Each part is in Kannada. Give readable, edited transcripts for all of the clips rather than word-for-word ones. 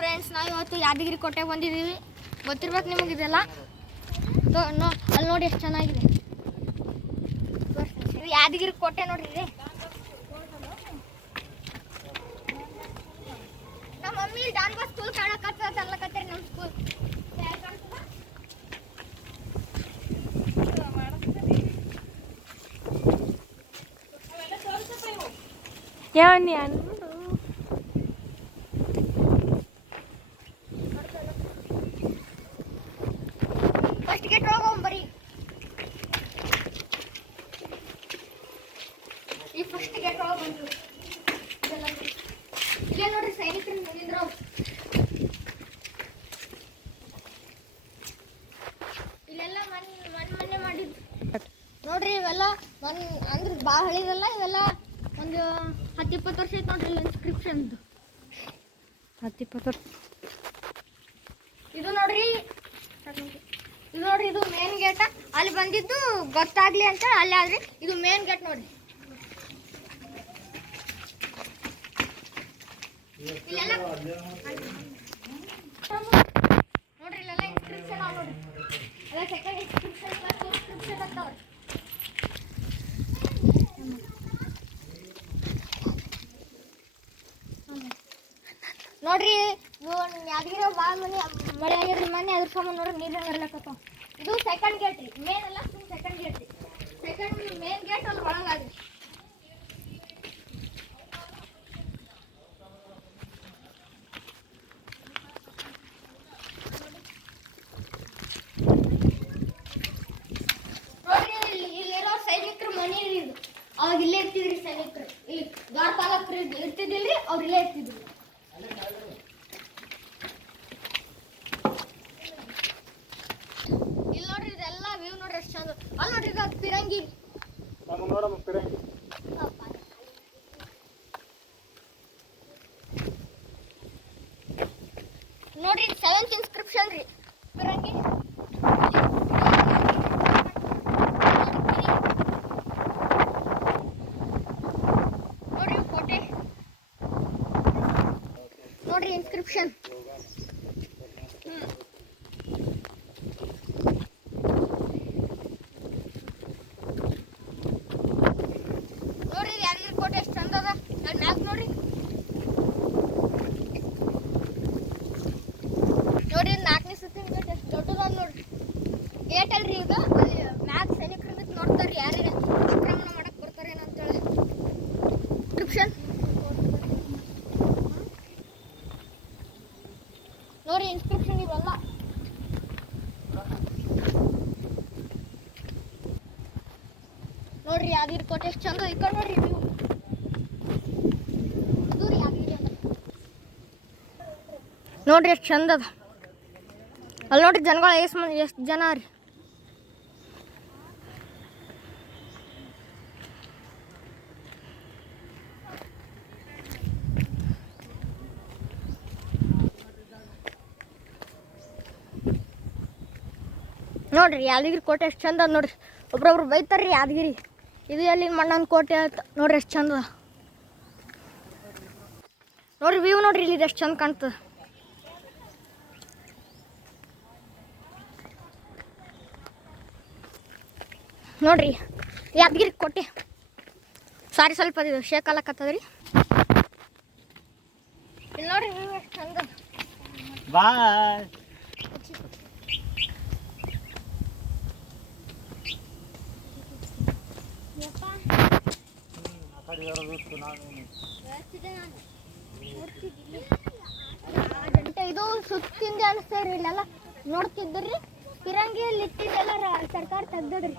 ಫ್ರೆಂಡ್ಸ್, ನಾವು ಇವತ್ತು ಯಾದಗಿರಿ ಕೋಟೆಗೆ ಬಂದಿದ್ದೀವಿ. ಗೊತ್ತಿರ್ಬೇಕು ನಿಮಗೆ ಇದೆಲ್ಲ. ಅಲ್ಲಿ ನೋಡಿ ಎಷ್ಟು ಚೆನ್ನಾಗಿದೆ. ಇದು ಯಾದಗಿರಿ ಕೋಟೆ ನೋಡ್ರಿ. ಇದೆ ನಮ್ಮ ಮಮ್ಮಿ ಡಾನ್ ಬಾಸ್ ಸ್ಕೂಲ್ ಕಾಣಕತ್ತರಿ. ನಮ್ಮ ಸ್ಕೂಲ್ ಯಾವನ್ನಿ ಫಸ್ಟ್ ಗೇಟ್ ಹೋಗೋಂಬರಿ. ಈ ಫಸ್ಟ್ ಗೇಟ್ ಒಳಗೆ ಬಂದು ಇಲ್ಲೇ ನೋಡ್ರಿ ಸೈನಿಕರು ನಿಂದ್ರು. ಇಲ್ಲೆಲ್ಲ ಮಣ್ಣೆ ಮಾಡಿದ್ದು ನೋಡ್ರಿ. ಇವೆಲ್ಲ ಅಂದ್ರೆ ಭಾಳ ಹಳಿದಲ್ಲ. ಇವೆಲ್ಲ ಒಂದು 10-20 ವರ್ಷ ಐತೆ ನೋಡ್ರಿ. ಇನ್ಸ್ಕ್ರಿಪ್ಷನ್ 10-20 ವರ್ಷ. ಇದು ನೋಡ್ರಿ, ಇದು ಮೇನ್ ಗೇಟ್. ಅಲ್ಲಿ ಬಂದಿದ್ದು ಗೊತ್ತಾಗ್ಲಿ ಅಂತ ಅಲ್ಲಿ ಆದ್ರಿ. ಇದು ಮೇನ್ ಗೇಟ್ ನೋಡ್ರಿ. ಇಲ್ಲೆಲ್ಲ ನೋಡ್ರಿ, ಇಲ್ಲೆಲ್ಲ ಇನ್ಸ್ಕ್ರಿಪ್ಷನ್ ಅವ ನೋಡ್ರಿ. ಅಲ್ಲ ಸೆಕೆಂಡ್ ಇನ್ಸ್ಕ್ರಿಪ್ಷನ್ ಆಗ್ತಾವ್ರಿ. ನೋಡ್ರಿ, ಯಾದಗಿರಿ ಭಾಳ ಮಳೆ ಆಗಿರ್ರಿ. ಮನೆ ಅದ್ರ ಸಂಬಂಧ ನೋಡ್ರಿ ನೀರಿನ ಇರ್ಲಕತ್ತ. ಇದು ಸೆಕೆಂಡ್ ಗೇಟ್ ರೀ. ಮೇನ್ ಅಲ್ಲ, ಸೆಕೆಂಡ್ ಗೇಟ್ ರೀ. ಮೇನ್ ಗೇಟ್ ಅಲ್ಲಿ ಒಳಗಾದ್ರಿ. ನೋಡ್ರಿ, ಇಲ್ಲಿರೋ ಸೈನಿಕರು ಮನೆ ಇದು. ಅವಾಗ ಇಲ್ಲೇ ಇರ್ತಿದ್ರಿ ಸೈನಿಕರು. ಇಲ್ಲಿ ದ್ವಾರಪಾಲಕರು ಇರ್ತಿದ್ದಿಲ್ರಿ, ಅವ್ರು ಇಲ್ಲೇ ಇರ್ತಿದ್ರು. ಇಲ್ಲಿ ನೋಡ್ರಿ, ಇದೆಲ್ಲ ವ್ಯೂ ನೋಡ್ರಿ ಎಷ್ಟು ಚಂದ. ಅಲ್ಲಿ ನೋಡ್ರಿ, ಇದು ಪಿರಂಗಿ. ನೋಡ್ರಿ, 7th ಇನ್ಸ್ಕ್ರಿಪ್ಷನ್ ರೀ. ಪಿರಂಗಿ ನೋಡ್ರಿ. ಕೋಟೆ ನೋಡ್ರಿ, ಇನ್ಸ್ಕ್ರಿಪ್ಷನ್. ನೋಡ್ರಿ, ಯಾದಗಿರಿ ಕೋಟೆ ಎಷ್ಟು ಚಂದ ಅದ. ಅಲ್ಲಿ ಮ್ಯಾಪ್ ನೋಡ್ರಿ. ನೋಡ್ರಿ, 4ನೇ ಸುತ್ತಿನ ಗೇಟ್ ಎಷ್ಟು ದೊಡ್ಡದ ನೋಡ್ರಿ. ಗೇಟ್ ಅಲ್ರಿ ಈಗ. ಅಲ್ಲಿ ಮ್ಯಾಪ್ ಸೈನಿಕರು ನೋಡ್ತಾರ್ರಿ ಯಾರ್ಯಾರು ಆಕ್ರಮಣ ಮಾಡಕ್ ಬರ್ತಾರೇನ ಅಂತೇಳಿ. ಇನ್ಸ್ಕ್ರಿಪ್ಷನ್ ನೋಡ್ರಿ, ಇನ್ಸ್ಕ್ರಿಪ್ಷನ್ ಇವೆಲ್ಲ. ನೋಡ್ರಿ, ಯಾದಗಿರಿ ಕೋಟೆ ಎಷ್ಟು ಚಂದ. ಈ ಕಡೆ ನೋಡ್ರಿ, ಇದು ರೀ ಯಾದಗಿರಿ ಅಂತ. ನೋಡ್ರಿ ಎಷ್ಟು ಚಂದ ಅದ. ಅಲ್ಲಿ ನೋಡ್ರಿ ಜನಗಳು ಎಷ್ಟು ಜನ ರೀ. ನೋಡ್ರಿ, ಯಾದಗಿರಿ ಕೋಟೆ ಎಷ್ಟು ಚಂದ ಅದ ನೋಡ್ರಿ. ಒಬ್ರೊಬ್ರು ಬೈತಾರ್ರಿ ಯಾದಗಿರಿ ಇದು ಎಲ್ಲಿ ಮಣ್ಣನ ಕೋಟೆ ಅಂತ. ನೋಡ್ರಿ ಎಷ್ಟು ಚಂದ ನೋಡ್ರಿ. ವ್ಯೂ ನೋಡ್ರಿ, ಇಲ್ಲಿ ಎಷ್ಟು ಚಂದ ಕಾಣ್ತದೆ. ನೋಡ್ರಿ, ಯಾದಗಿರಿ ಕೋಟೆ. ಸಾರಿ, ಸ್ವಲ್ಪ ಅದು ಶೇಕ್ ಆಲಕತ್ತದ್ರಿ. ಇಲ್ಲಿ ನೋಡ್ರಿ, ವ್ಯೂ ಎಷ್ಟು ಚಂದ. ಬಾಯ್. ಇದು ಸುತ್ತಿಂದ ಅನಿಸ್ತೇವ್ರಿ. ಇಲ್ಲೆಲ್ಲ ನೋಡ್ತಿದ್ರಿ. ಪಿರಂಗಿಯಲ್ಲಿ ಇಟ್ಟಿದ್ದೆಲ್ಲ ಸರ್ಕಾರ ತೆಗ್ದದ್ರಿ.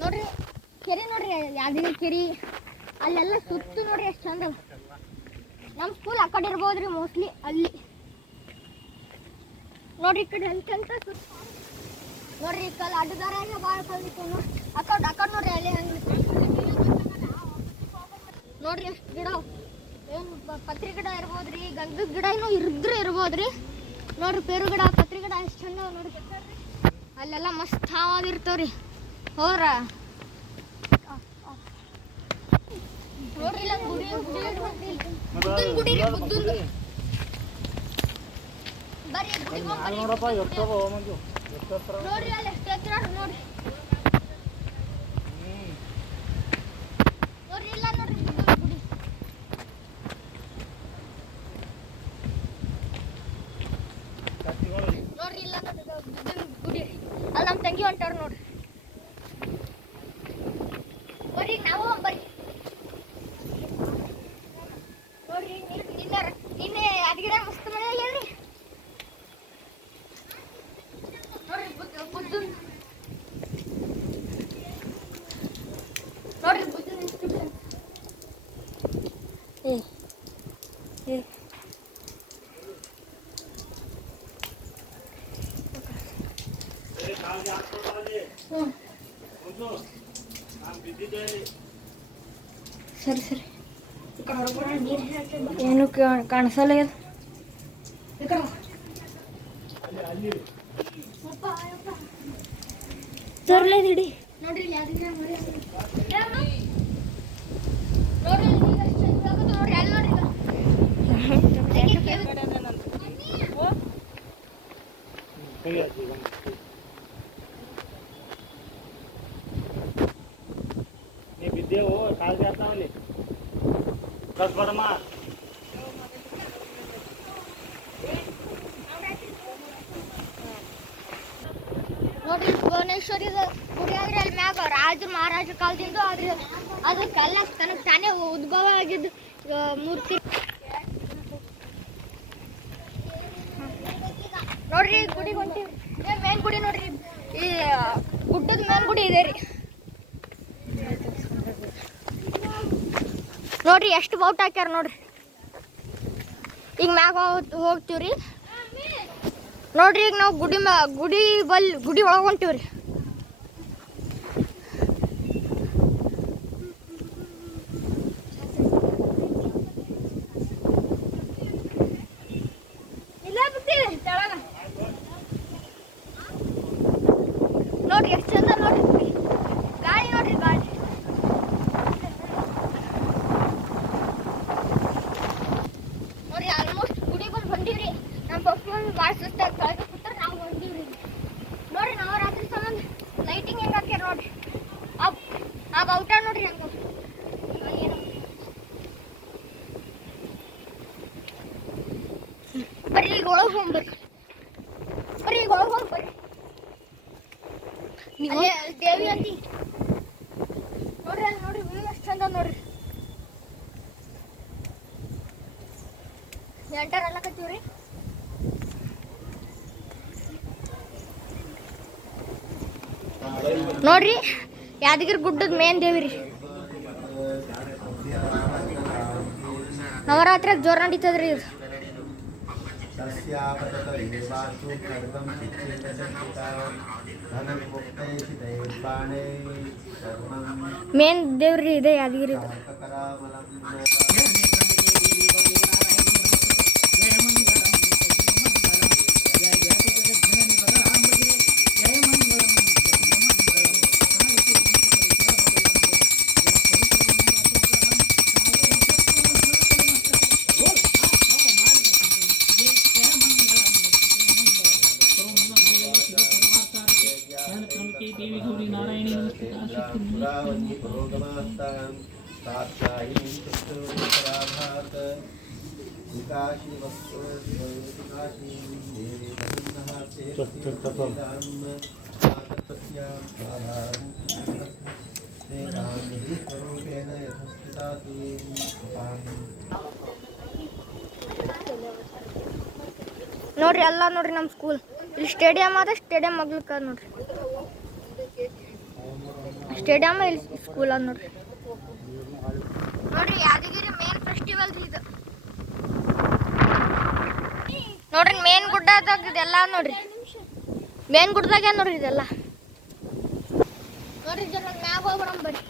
ನೋಡ್ರಿ, ಕೆರೆ ನೋಡ್ರಿ, ಯಾದಗಿರಿ ಕೆರೆ. ಅಲ್ಲೆಲ್ಲ ಸುತ್ತು ನೋಡ್ರಿ ಎಷ್ಟು ಚಂದ. ನಮ್ಮ ಸ್ಕೂಲ್ ಆ ಕಡೆ ಇರ್ಬೋದ್ರಿ ಮೋಸ್ಟ್ಲಿ. ಅಲ್ಲಿ ನೋಡ್ರಿ, ಈ ಕಡೆ ಅಂತ ಸುತ್ತ ನೋಡ್ರಿ. ಈ ಕಲ್ ಅಡ್ಡದಾರ ಭಾಳ ಕಲ್ದಿತ್ತು ನೋಡಿ. ಅಕ್ಕಡ್ ನೋಡ್ರಿ, ಅಲ್ಲಿ ಹಂಗೆ ನೋಡ್ರಿ ಎಷ್ಟು ಗಿಡ. ಏನು ಪತ್ರಿ ಗಿಡ ಇರ್ಬೋದ್ರಿ, ಗಂಧದ ಗಿಡ ಇರ್ಬೋದ್ರಿ. ನೋಡ್ರಿ, ಪೇರು ಗಿಡ, ಪತ್ರಿ ಗಿಡ ಎಷ್ಟು ಚಂದ ನೋಡ್ರಿ. ಅಲ್ಲೆಲ್ಲ ಮಸ್ತ್ ಹಾವಾಗಿರ್ತಾವ್ರಿ. ಹೋದ್ರ ನೋಡ್ರಿ ಇಲ್ಲ ಗುಡಿ ಬುದ್ಧನ ಗುಡಿ ರೀ ಬುದ್ಧನ ಬರ್ರಿ ಗುಡಿಗೆ ಹೋಗ್ರಿ ನೋಡಪ್ಪ ಎಷ್ಟೋ ಮಂಜು ನೋಡ್ರಿ ಅಲ್ಲಿ ಎಷ್ಟು ಎತ್ತರ ನೋಡ್ರಿ ನೋಡ್ರಿ ಇಲ್ಲ ನೋಡ್ರಿ ಬುದ್ಧನ ಗುಡಿ ನೋಡ್ರಿ ಇಲ್ಲ ನೋಡ್ರಿ ಬುದ್ಧನ ಗುಡಿ ಅಲ್ಲಿ ನಮ್ಮ ತಂಗಿ ಹೊಂಟಾರ ನೋಡ್ರಿ ಬರ್ರಿ ನಾವು ಬರ್ರಿ ನೋಡ್ರಿ ನಿನ್ನೆ ಅಡ್ಗಿಡ ಮಸ್ತ್ ಮಳೆ ಆಗ್ಯಾದ್ರಿ ನೋಡ್ರಿ ಬುದ್ಧನ್ ನೋಡ್ರಿ ಬುದ್ಧನ್ ಎಷ್ಟು ಏ ಏ ಸರಿ ಸರಿ ಏನು ಕಾಣಿಸಲ್ಲ ತೋರ್ಲೇ ಹಿಡಿ ನೋಡ್ರಿ ಯಾವ್ದಿಗೆ ಮರಿ ನೋಡ್ರಿ ಈಗ ಎಷ್ಟು ಚಂದ ಆಗತ್ತೆ ನೋಡ್ರಿ ಅಲ್ಲಿ ನೋಡ್ರಿ ನೀ ಬಿದ್ದೇವು ಕಾಲ್ ಜಾರ್ತಾವಲ್ಲಿ ಕಸ್ ಬರಮ್ಮ ನೋಡ್ರಿ ಭುವನೇಶ್ವರಿ ಗುಡಿ ಆದ್ರೆ ಅಲ್ಲಿ ಮ್ಯಾಗ ರಾಜ ಮಹಾರಾಜ ಕಾಲದಿಂದ ಆದ್ರೆ ಅದಕ್ಕೆಲ್ಲ ತನಗೆ ತಾನೇ ಉದ್ಭವ ಆಗಿದ್ದು ಮೂರ್ತಿ ನೋಡ್ರಿ ಗುಡಿ ಹೊಂಟಿವಿ ಮೇನ್ ಗುಡಿ ನೋಡ್ರಿ ಈ ಗುಡ್ಡದ ಮೇನ್ ಗುಡಿ ಇದೆ ರೀ ನೋಡ್ರಿ ಎಷ್ಟು ಬೌಟ್ ಹಾಕ್ಯಾರ ನೋಡ್ರಿ ಈಗ ಮ್ಯಾಗ ಹೋಗ್ತೀವ್ರಿ ನೋಡ್ರಿ ಈಗ ನಾವು ಗುಡಿ ಒಳಗೆ ಹೊಂಟಿವ್ರಿ ನೋಡ್ರಿ ಎಷ್ಟು ಚಂದ ನೋಡ್ರಿ ಗಾಳಿ ನೋಡ್ರಿ ಗಾಳಿ ನೋಡ್ರಿ ಆಲ್ಮೋಸ್ಟ್ ಗುಡಿ ಬಂದಿವ್ರಿ ನಮ್ಮ ಪಪ್ಪ ಭಾಳ ಸುಸ್ತಾಗಿ ಕೆಳಗೆ ಕೂತ್ರೆ ನಾವು ಬಂದಿವ್ರಿ ನೋಡ್ರಿ ನಾವು ರಾತ್ರಿ ಸಂಬಂಧ ಲೈಟಿಂಗ್ ಹೆಂಗೆ ಹಾಕ್ಯಾರ ನೋಡ್ರಿ ಆಗ ಔಟ ನೋಡ್ರಿ ಹಂಗ ಬರ್ರಿ ಈಗ ಒಳಗೆ ಹೋಗ್ಬರ್ರಿ ಬರ್ರಿ ಈಗ ಒಳಗೆ ಹೋಗ್ಬರ್ರಿ ದೇವಿ ಅಂತಿ ನೋಡ್ರಿ ಅಲ್ಲಿ ನೋಡ್ರಿ ವ್ಯೂ ಎಷ್ಟು ಚಂದ ನೋಡ್ರಿ ಎಂಟರ್ ಎಲ್ಲ ಕತ್ತೀವ್ರಿ ನೋಡ್ರಿ ಯಾದಗಿರಿ ಗುಡ್ಡದ ಮೇನ್ ದೇವಿ ರೀ ನವರಾತ್ರಿಯಾಗ ಜೋರ್ ನಡೀತದ್ರಿ ಇದು ಮೇನ್ ದೇವ್ರಿ ಇದೆ ಯಾದಗಿರಿ ನೋಡ್ರಿ ಎಲ್ಲ ನೋಡ್ರಿ ನಮ್ಮ ಸ್ಕೂಲ್ ಇಲ್ಲಿ ಸ್ಟೇಡಿಯಂ ಅದ ಸ್ಟೇಡಿಯಂ ಮಗ್ಲಕ್ಕ ನೋಡ್ರಿ ಸ್ಟೇಡಿಯಂ ಇಲ್ಲಿ ಸ್ಕೂಲ್ ಅದ ನೋಡ್ರಿ ನೋಡ್ರಿ ಯಾದಗಿರಿ ಮೇನ್ ಫೆಸ್ಟಿವಲ್ ರೀ ಇದು ನೋಡ್ರಿ ಮೇನ್ ಗುಡ್ಡದಾಗ ಇದೆಲ್ಲ ನೋಡ್ರಿ ಮೇನ್ ಗುಡ್ಡದಾಗ ನೋಡ್ರಿ ಇದೆಲ್ಲ ನೋಡ್ರಿ ಜನ ಮ್ಯಾಗ ಹೋಗ್ಬರಂ ಬರ್ರಿ